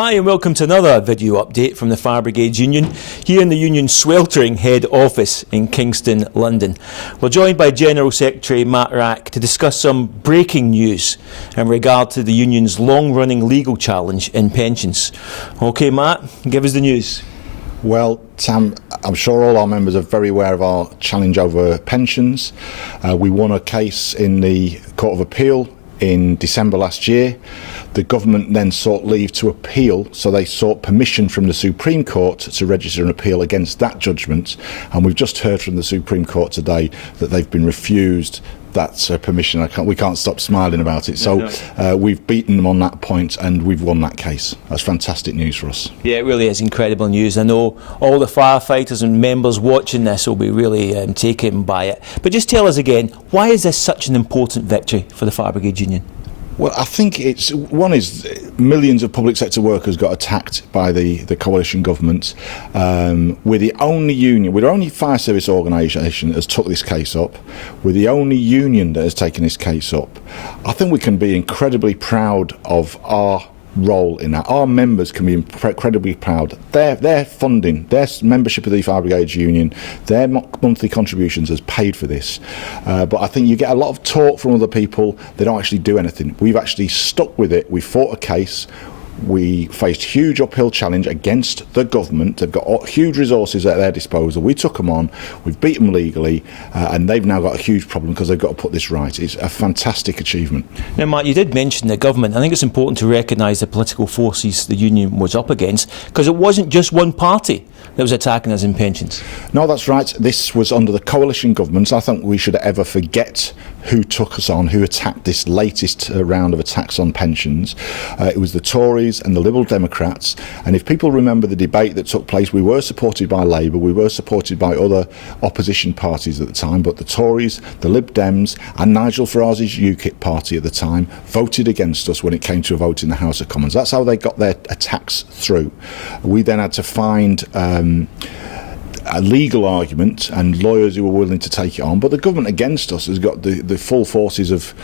Hi and welcome to another video update from the Fire Brigades Union, here in the Union's sweltering head office in Kingston, London. We're joined by General Secretary Matt Rack to discuss some breaking news in regard to the Union's long-running legal challenge in pensions. OK Matt, give us the news. Well, Tam, I'm sure all our members are very aware of our challenge over pensions. We won a case in the Court of Appeal in December last year. The government then sought leave to appeal, so they sought permission from the Supreme Court to register an appeal against that judgment, and we've just heard from the Supreme Court today that they've been refused that permission. We can't stop smiling about it. So we've beaten them on that point and we've won that case. That's fantastic news for us. Yeah, it really is incredible news. I know all the firefighters and members watching this will be really taken by it. But just tell us again, why is this such an important victory for the Fire Brigades Union? Well, I think one is millions of public sector workers got attacked by the coalition government. We're the only union, we're the only fire service organisation that has took this case up. We're the only union that has taken this case up. I think we can be incredibly proud of our role in that. Our members can be incredibly proud. Their funding, their membership of the Fire Brigades Union, their monthly contributions has paid for this. But I think you get a lot of talk from other people. They don't actually do anything. We've actually stuck with it. We fought a case. We faced huge uphill challenge against the government. They've got huge resources at their disposal. We took them on, we've beat them legally, and they've now got a huge problem because they've got to put this right. It's a fantastic achievement. Now, Matt, you did mention the government. I think it's important to recognise the political forces the union was up against, because it wasn't just one party that was attacking us in pensions. No, that's right. This was under the coalition government. I think we should ever forget who took us on, who attacked this latest round of attacks on pensions. It was the Tories and the Liberal Democrats. And if people remember the debate that took place, we were supported by Labour, we were supported by other opposition parties at the time, but the Tories, the Lib Dems and Nigel Farage's UKIP party at the time voted against us when it came to a vote in the House of Commons. That's how they got their attacks through. We then had to find a legal argument and lawyers who were willing to take it on, but the government against us has got the full forces of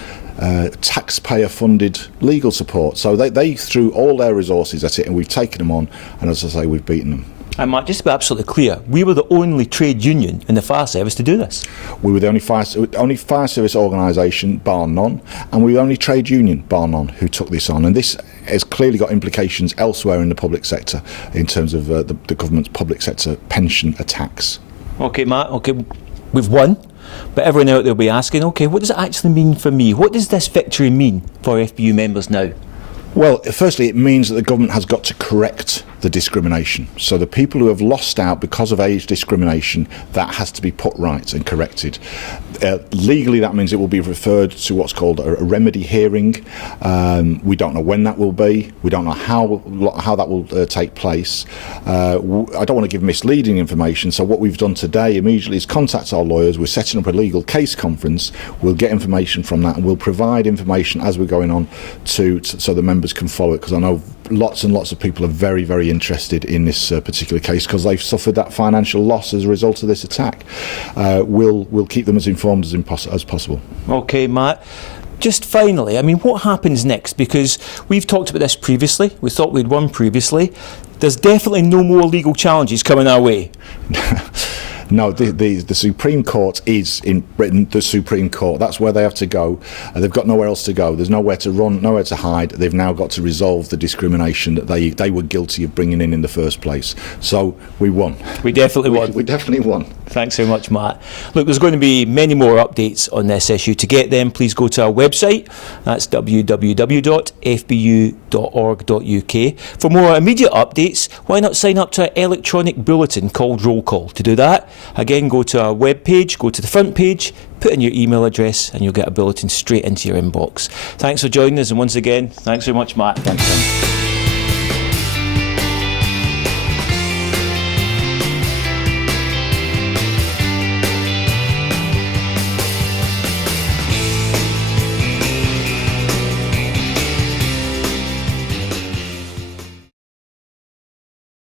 taxpayer funded legal support, so they threw all their resources at it and we've taken them on, and as I say, we've beaten them. And Matt, just to be absolutely clear, we were the only trade union in the fire service to do this. We were the only fire service organisation, bar none, and we were the only trade union, bar none, who took this on. And this has clearly got implications elsewhere in the public sector in terms of the government's public sector pension attacks. OK, Matt, OK, we've won. But everyone out there will be asking, OK, what does it actually mean for me? What does this victory mean for FBU members now? Well, firstly, it means that the government has got to correct the discrimination. So the people who have lost out because of age discrimination, that has to be put right and corrected. Legally, that means it will be referred to what's called a remedy hearing. We don't know when that will be. We don't know how that will take place. I don't want to give misleading information, so what we've done today immediately is contact our lawyers. We're setting up a legal case conference. We'll get information from that and we'll provide information as we're going on so the members can follow it, because I know lots and lots of people are very, very interested in this particular case because they've suffered that financial loss as a result of this attack. We'll keep them as informed as possible. OK, Matt. Just finally, I mean, what happens next? Because we've talked about this previously. We thought we'd won previously. There's definitely no more legal challenges coming our way. No, the Supreme Court is in Britain, the Supreme Court. That's where they have to go. They've got nowhere else to go. There's nowhere to run, nowhere to hide. They've now got to resolve the discrimination that they were guilty of bringing in the first place. So we won. We definitely won. We definitely won. Thanks so much, Matt. Look, there's going to be many more updates on this issue. To get them, please go to our website. That's www.fbu.org.uk. For more immediate updates, why not sign up to our electronic bulletin called Roll Call? To do that, again, go to our web page, go to the front page, put in your email address and you'll get a bulletin straight into your inbox. Thanks for joining us, and once again, thanks very much, Matt. Thanks, Tim.